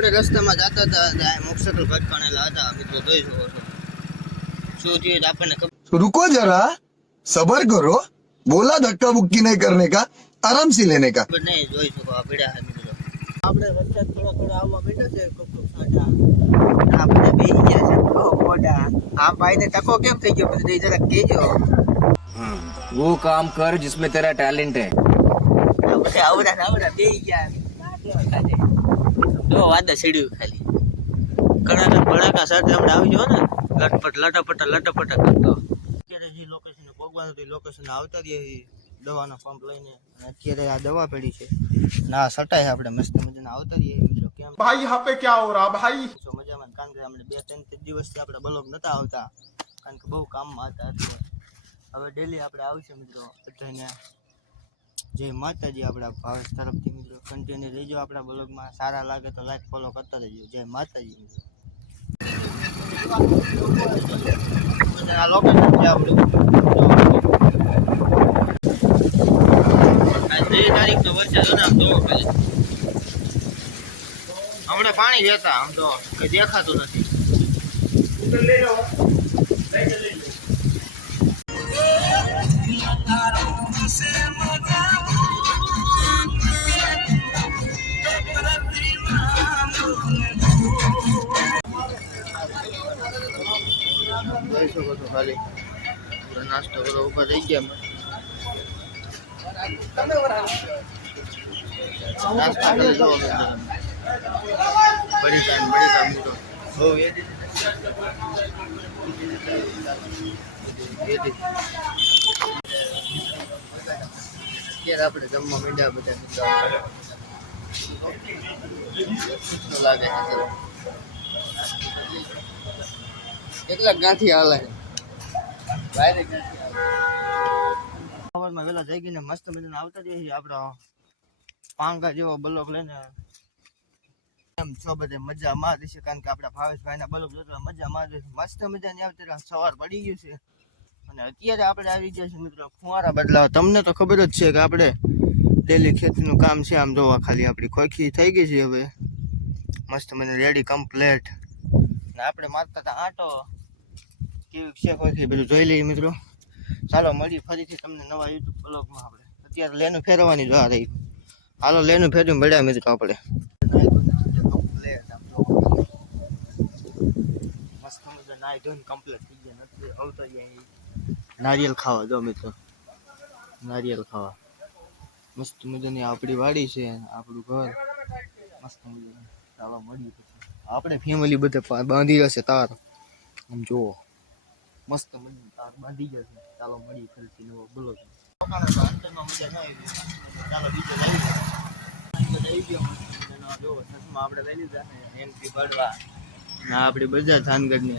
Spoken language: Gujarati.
આપણે રસ્તામાં જતા હતા મોટરસાઇકલ ભટકાણેલા હતા મિત્રો, જોઈ શકો છો શું થયું આપણને ખબર। रुको जरा सबर करो, बोला धक्का मुक्की नहीं करने का, आराम से लेने का। નહીં જોઈ શકો આ પડ્યા છે મિત્રો। આપણે વરસાદ થોડો થોડો આવવા માંડ્યો છે, કોક સાજા આપણે બેસી ગયા છે તો મોટા। આ ભાઈને ટકો કેમ થઈ ગયો પછી જરાક કહેજો। वो काम कर जिसमें तेरा टैलेंट है। બધા આવડા બેસી ગયા જો વાદા ચડ્યું ખાલી કડાકા ભડાકા સાથે આપણે આવી ગયો ને લટપટ લટપટ કરતો। અત્યારે જે લોકેશન ભોગવાનું હતું લોકેશન આવતા રહીએ દવાનો પંપ લઈને, અને અત્યારે આ દવા પડી છે ના સટાય આપણે મસ્ત મજાના આવતા રહીએ મિત્રો। કેમ भाई यहाँ पे क्या हो रहा भाई? છો મજામાં? કારણ કે આપણે 2-3 દિવસથી આપણે બ્લોગ નતા આવતા કારણ કે બહુ કામમાં હતા, એટલે હવે ડેલી આપણે આવશે મિત્રો। બધાને જય માતાજી આપણા ભાવેશ તરફથી મિત્રો। કન્ટિન્યુ રહેજો આપણા બ્લોગમાં, સારા લાગે તો લાઈક ફોલો કરતા રહેજો। જય માતાજી મિત્રો। આ લોકેશન છે આપણું 2 તારીખનો વરસાદ હતો ને આમ જોવો ખાલી હમણાં પાણી જતા આમ તો કઈ દેખાતું નથી। જોઈ શકો છો ખાલી નાસ્તો કરો ઉભા થઈ ગયા નાસ્તો કરી લો બડી કામ મિત્રો બહુ અત્યારે આપણે જમવા માંડ્યા બધા મિત્રો લાગે છે કેટલાક ગાંઠી હાલે સવારમાં વહેલા જઈ ગઈને મસ્ત મજાને આવતા જઈએ આપડે પાંગા જેવો બ્લોક લઈને એમ છો બધે મજા મારી છે કારણ કે આપડા ભાવેશભાઈના બ્લોક જોતા મજા મારી મસ્ત મજાની આવતી સવાર પડી ગયું છે અને અત્યારે આપણે આવી ગયા છે મિત્રો ફુવારા બદલાવ। તમને તો ખબર જ છે કે આપણે ડેલી ખેતીનું કામ છે, આમ જોવા ખાલી આપણી ખોખી થઈ ગઈ છે હવે મસ્ત મને રેડી કમ્પ્લેટ ને આપણે મારતા હતા આટો કેવી છે ખોખી બધું જોઈ લઈએ મિત્રો। ચાલો મળી ફરીથી તમને નવા યુટ્યુબ બ્લોગમાં। આપણે અત્યારે લેનું ફેરવાની જોવા રહી, હાલો લેનું ફેરવી મળ્યા મિત્રો આપણે મસ્ત મજા નાઈ ધોઈને કમ્પ્લેટ થઈ ગયા નથી આવતા નારિયેલ ખાવા જો મિત્રો નારિયેલ ખાવા મસ્ત મજાની આપણી વાડી છે આપણું ઘર મસ્ત મજાનું। ચાલો મળીએ પછી આપણે ફેમિલી બધે બાંધી જશે તાર આમ જુઓ મસ્ત મજાની તાર બાંધી જશે। ચાલો મળીએ ફરીથી નવો બોલો અંતરમાં મજા ના આવી ચાલો બીજો લઈ ગયો જો ચશ્મા આપણે લઈ લીધા ને એન્ટ્રી ભરવા આપણી બજાર થાનગઢની